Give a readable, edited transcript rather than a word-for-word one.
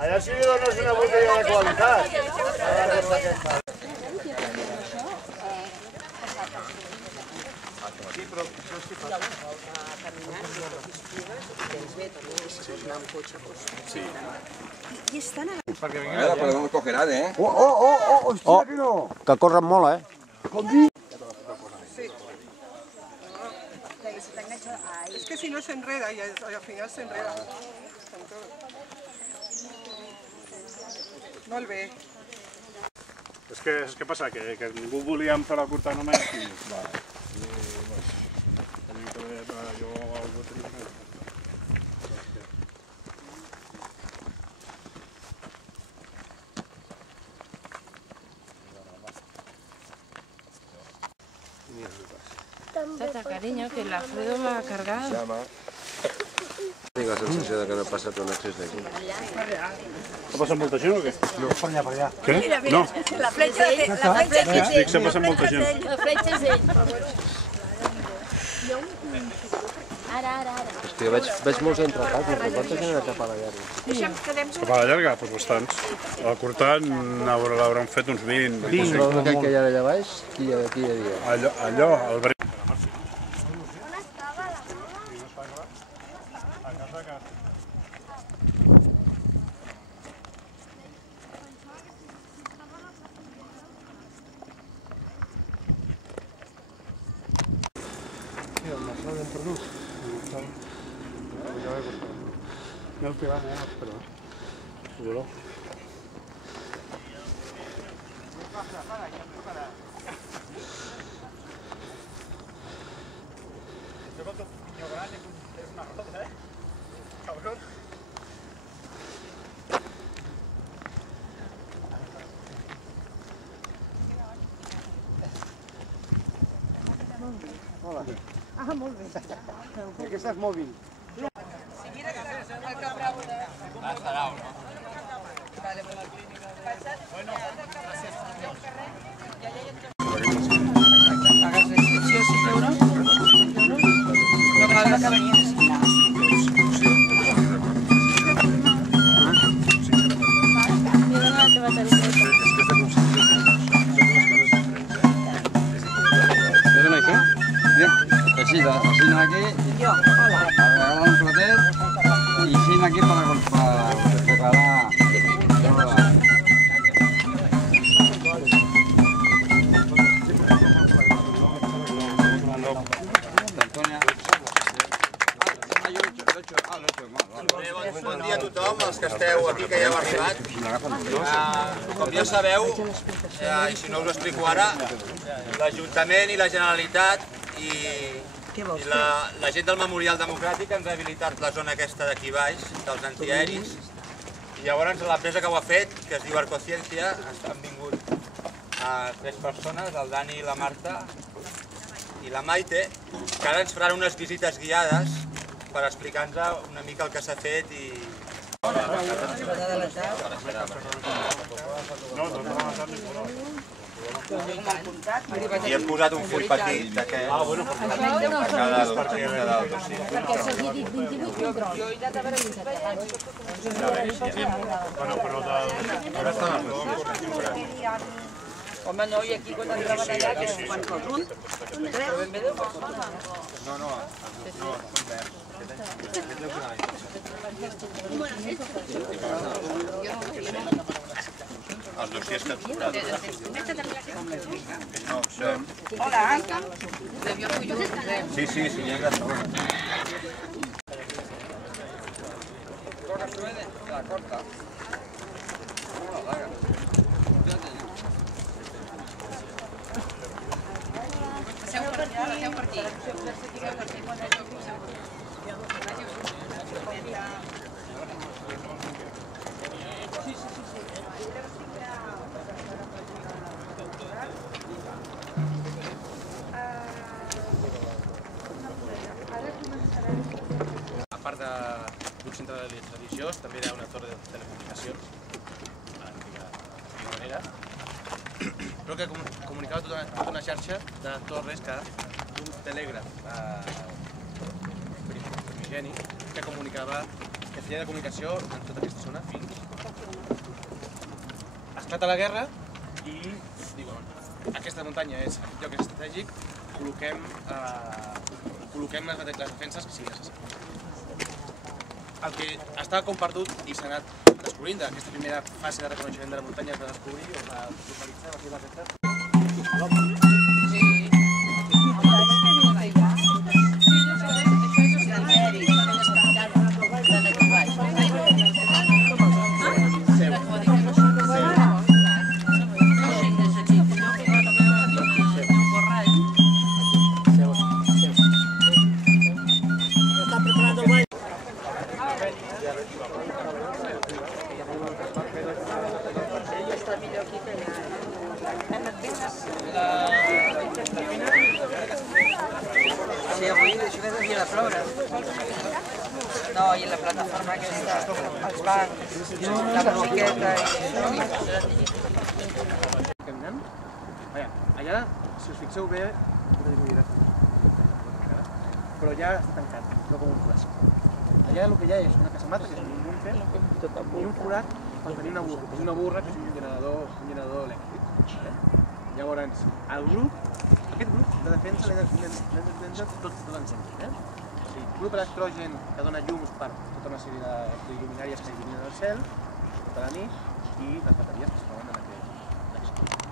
Allà sí que dones una botella de qualitat. Sí, però això és que fa... Sí. I estan a... A veure, però no cogeran, eh? Hòstia, que no! Que corren molt, eh? Com dir? Es que si no se enreda y al final se enreda. Molt bé. És que passa? Que ningú volia fer la curta només i... Tenim que veure, jo algú tenia que... Tata, cariño, que la Alfredo me ha cargado. Tinc la sensació de que no ha passat un accés d'aquí. Ha passat molta gent o què? No, per allà. Què? No. La fletxa és ell. Dic, s'ha passat molta gent. La fletxa és ell. Ara. És que veig molts entrecats, però quanta gent ha de cap a la llarga? Cap a la llarga? Doncs bastants. A la curta l'hauran fet uns 20. Però aquell que hi ha allà baix, qui hi havia? Allò, el verí... No el pegan, pero... Seguro. Hola. Ah, molt bé. Què estàs movint? Pagas la inscripció, 5 euros. No pagas que venia a signar. Així aquí, regalar un platet i així aquí per regalar... Bon dia a tothom, els que esteu aquí, que ja heu arribat. Com ja sabeu, i si no us ho explico ara, l'Ajuntament i la Generalitat i la gent del Memorial Democràtic ens ha habilitat la zona aquesta d'aquí baix, dels antiaeris, i llavors l'empresa que ho ha fet, que es diu Arcociencia, han vingut 3 persones, el Dani, la Marta i la Maite, que ara ens faran unes visites guiades per explicar-nos una mica el que s'ha fet i... I hem posat un full petit d'aquest per cada dossier. Perquè s'ha dit 28 controls. Jo he anat a veure 27. Home, no, i aquí quan arribaven allà, que és quan cos un? Però ben bé 10 persones. No, són verds. Els dossiers que han comprat. Hola. Sí, n'hi ha de segona. La corta. Passeu per aquí. A part part d'un centre de tradició, també era una torre de telecomunicacions, a l'antiga manera, però que comunicava tota una xarxa de torres d'un telègraf primigeni que feia de comunicació en tota aquesta zona fins esclata la guerra i aquesta muntanya és un lloc estratègic, col·loquem les defenses que sigui necessari. El que estava com perdut i s'ha anat descobrint d'aquesta primera fase de reconeixement de la muntanya es va descobrir o es va localitzar, va ser la resta. Sí, avui això que devia de ploure. No, i la plataforma aquesta, els bancs, la musiqueta i... Caminant. Allà, si us fixeu bé, però ja està tancat, no com un forat. Allà el que hi ha és una casamata, que és un búnquer, i un forat per tenir una burra, que és un generador elèctric. Llavors, aquest grup de defensa l'hem de tot l'encendir. El grup electrogen que dona llums per tota una sèrie de lluminàries que il·luminen el cel, tota la nit, i les bateries que es troben en aquest grup.